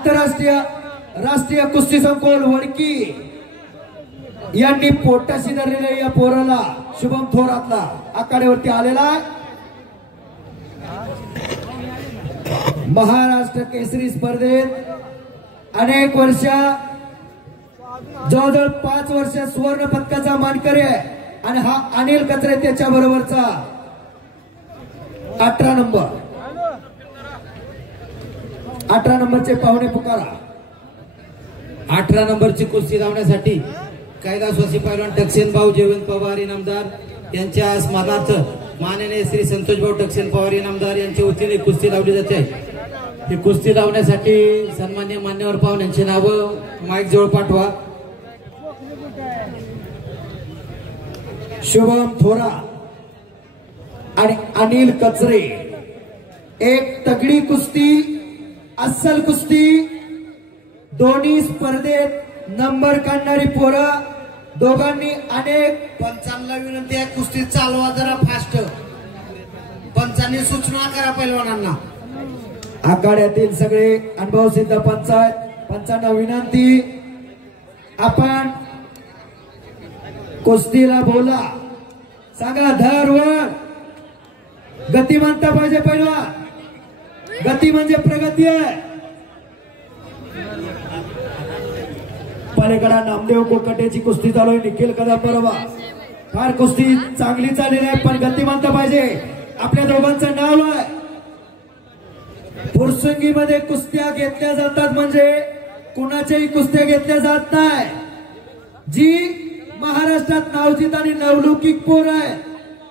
आंतरराष्ट्रीय राष्ट्रीय कुस्ती संकुल वडकी यांनी पोटाशी धरलेल्या या पोराला शुभम थोरातला आखाड्यावरती आलेला आहे। महाराष्ट्र केसरी स्पर्धेत अनेक वर्ष जवळजवळ 5 वर्ष सुवर्ण पदकाचा मानकरी आहे आणि हा अनिल कचरे त्याच्या बरोबरचा 18 नंबरचे पाहुणे पुकारा। 18 नंबरची कुस्ती लावण्यासाठी कैलासवासी पैलवान टक्सेन भाऊ जयवंत पवार इनामदार यांच्या स्मरणार्थ माननीय श्री संतोष भाऊ टक्सेन पवार इनामदार यांच्या वतीने कुस्ती लावली जाते। ही कुस्ती लावण्यासाठी सन्मान्य मान्यवर पाहुण्यांची नावं माईक जवळ पाठवा। शुभम थोरा आणि अनिल कचरे, एक तगडी कुस्ती, अस्सल कुस्ती, दोन्ही स्पर्धेत नंबर काढणारी पोरं, दोघांनी अनेक पंचांना विनंती आहे कुस्ती चालवा जरा फास्ट, पंचांनी सूचना करा पैलवानांना। आखाड्यातील सगळे अनुभव सिद्ध पंचांना विनंती, आपण कुस्तीला बोला, सांगा धर वर, गती म्हणता पाहिजे पैलवान, गती म्हणजे प्रगती आहे। पलीकडा नामदेव कोकटेची कुस्ती चालू आहे, निखिल कदम बरोबर, फार कुस्ती चांगली चाललेली आहे पण गती म्हणता पाहिजे। आपल्या दोघांचं नाव आहे, फुरसुंगीमध्ये कुस्त्या घेतल्या जातात म्हणजे कुणाच्याही कुस्त्या घेतल्या जात नाही। जी महाराष्ट्रात नावजित आणि नवलौकिक पोर आहे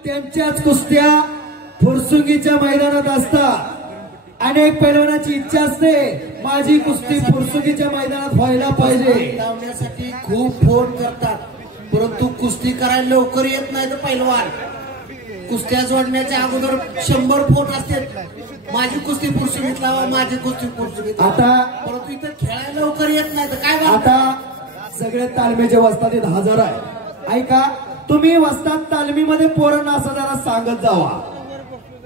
त्यांच्याच कुस्त्या फुरसुंगीच्या मैदानात असतात। अनेक पैलवानाची इच्छा असते माझी कुस्ती फुरसुंगीच्या मैदानात व्हायला पाहिजे, लावण्यासाठी खूप फोन करतात परंतु कुस्ती करायला लवकर येत नाही तर पैलवान कुस्त्या जोडण्याच्या अगोदर 100 फोन असतात, माझी कुस्ती फुरसुंगीत लावा, माझी कुस्ती फुरसुंगीत। आता परंतु इथं खेळायला लवकर येत नाही तर काय। आता सगळे तालमीचे वस्ताद हजर आहे, ऐका तुम्ही वस्ताद तालमीमध्ये पोरांना असं जरा सांगत जावा,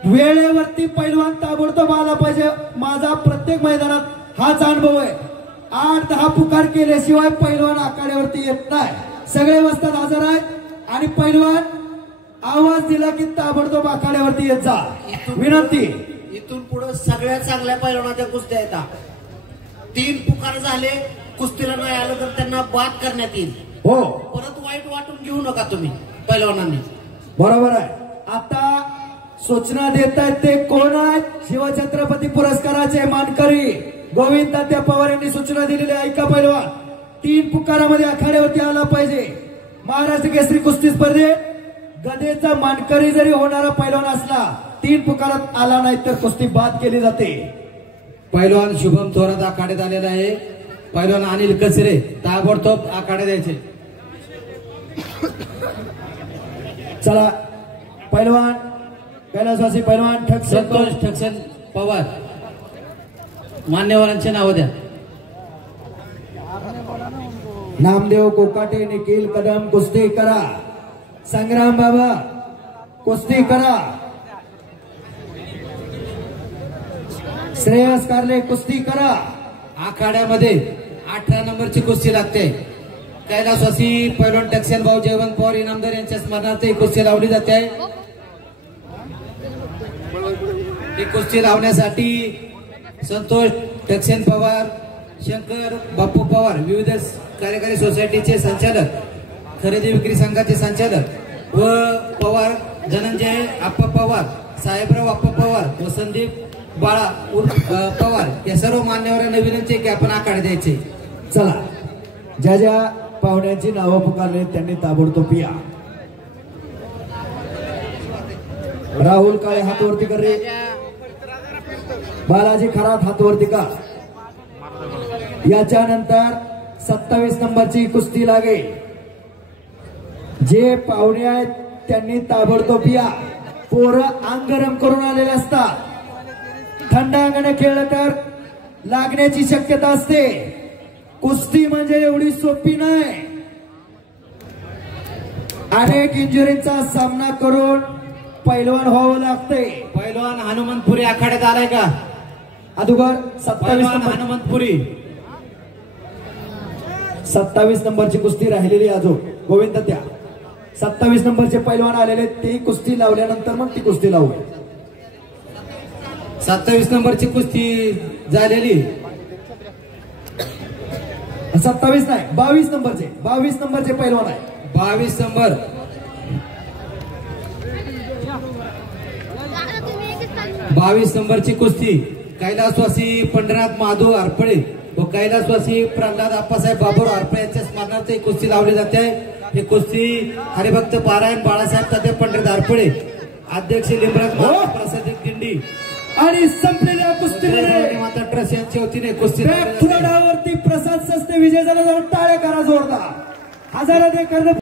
वेळेवरती पैलवान ताबडतोब आला पाहिजे। माझा प्रत्येक मैदानात हाच अनुभव आहे, 8-10 पुकार केल्याशिवाय पैलवान आखाड्यावरती येत नाही। सगळे वस्ताद हजर आहेत आणि पैलवान आवाज दिला की ताबडतोब आखाड्यावरती येत जा, विनंती। इथून पुढे सगळ्या चांगल्या पैलवानाच्या कुस्त्या येतात, 3 पुकार झाले कुस्तीला नाही आलं तर त्यांना बाद करण्यात येईल। हो, परत वाईट वाटून घेऊ नका तुम्ही पैलवानांनी, बरोबर आहे। आता सूचना देत आहेत ते कोण आहेत? शिवछत्रपती पुरस्काराचे मानकरी गोविंद तात्या पवार यांनी सूचना दिलेली, ऐका पैलवान 3 पुकारामध्ये आखाड्यावरती आला पाहिजे। महाराष्ट्र केसरी कुस्ती स्पर्धेत गदेचा मानकरी जरी होणारा पैलवान असला 3 पुकारात आला नाही तर कुस्ती बाद केली जाते। पैलवान शुभम थोरात आखाड्यात आलेला आहे, पैलवान अनिल कचरे ताबडतोब आखाड्यात द्यायचे। चला पैलवान कैलासवासी पैलवान संतोष ठक्सेन पवार मान्यवरांचे नाव द्या। नामदेव कोकाटे, निखिल कदम कुस्ती करा, संग्राम बाबा कुस्ती करा, श्रेयस कारले कुस्ती करा। आखाड्यामध्ये 18 नंबरची कुस्ती लागते, कैलासवासी पैलवान टक्सेन भाऊ जयवंत पवार इनामदार यांच्या स्मरणार्थ ही कुस्ती लावली जाते। ही कुस्ती लावण्यासाठी संतोष टक्सेन पवार, शंकर बापू पवार, विविध कार्यकारी सोसायटीचे संचालक, खरेदी विक्री संघाचे संचालक व पवार धनंजय आप्पा पवार, साहेबराव आप्पा पवार व संदीप बाळा पवार या सर्व मान्यवरांना विनंती की आपण आखाडे द्यायचे। चला, ज्या ज्या पाहुण्यांची नावं पुकारले त्यांनी ताबडतोब या। राहुल काळे हातवरती कर रे, बालाजी खरात हातवरती का। याच्यानंतर 27 नंबरची कुस्ती लागेल, जे पाहुणे आहेत त्यांनी ताबडतोब या। पोरं अंग गरम करून आलेले असतात, थंड अंगाने खेळलं तर लागण्याची शक्यता असते। कुस्ती म्हणजे एवढी सोपी नाही, अनेक इंजुरीचा सामना करून पैलवान व्हावं लागते। पैलवान हनुमंतपुरी आखाड्यात आलाय का? अगोदर 27 नंबर हनुमंतपुरी 27 नंबरची कुस्ती राहिलेली अजून गोविंद त्या 27 नंबरचे पैलवान आलेले ते कुस्ती लावल्यानंतर मग ती कुस्ती लावू. 27 नंबरची कुस्ती झालेली. 27 नाही 22 नंबरचे पैलवान आहे. 22 नंबर 22 नंबरची कुस्ती कैलासवासी पंढरनाथ माधव आरपळे व कैलासवासी प्रल्हाद आप्पासाहेब बाबूराव आरपळे यांच्या स्मरणार्थ ही कुस्ती लावली जाते. ही कुस्ती हरिभक्त पारायण बाळासाहेब तात्या पंडित आरपळे अध्यक्ष लिंबराज प्रसाद दिंडी आणि संपलेल्या कुस्तीमध्ये माता ट्रस्ट यांच्या वतीने कुस्ती डावावरती प्रसाद सस्ते विजय झाला. टाळ्या करा जोरदार. हजारात